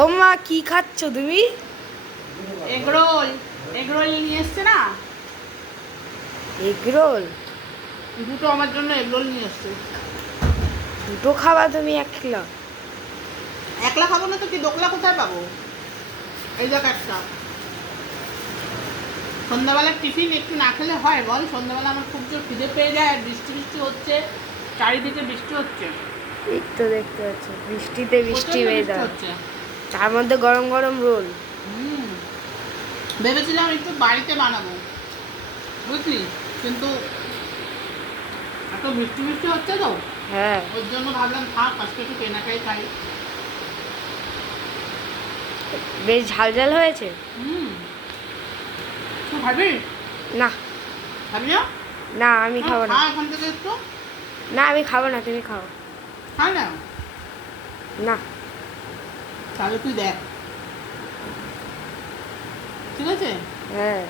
ও মা, কি খাচ্ছ তুমি? এগরোল। এগরোল নিয়ে এসছে না, এগরোল? দুটো আমার জন্য এগরোল নিয়ে এসছে। দুটো খাবা তুমি একলা? একলা খাবো না তো কি, দোকলা কোথায় পাবো? এই দেখ একটা। সন্ধ্যাবেলার টিফিন একটু না খেলে হয় বল? সন্ধ্যাবেলা আমার খুব জোর খিদে পেয়ে যায়, আর বৃষ্টি বৃষ্টি হচ্ছে, চারিদিকে বৃষ্টি হচ্ছে, এই তো দেখতে পাচ্ছ, বৃষ্টিতে বৃষ্টি প্রচন্ড বৃষ্টি ওয়েদার, হচ্ছে। তার মধ্যে গরম গরম রোল। হুম, ভেবেছিলাম একটু বাড়িতে বানাবো, বুঝলি, কিন্তু এত বৃষ্টি বৃষ্টি হচ্ছে তো, হ্যাঁ, ওর জন্য ভাবলাম থাক, আজকে একটু কেনাকাই খাই। বেশ ঝাল ঝাল হয়েছে। হুম, তুই খাবি? না, খাবি না? না আমি খাবো না। খা এখান থেকে একটু। না আমি খাবো না, তুমি খাও। খা না, না। তাহলে তুই দেখ, ঠিক আছে? হ্যাঁ।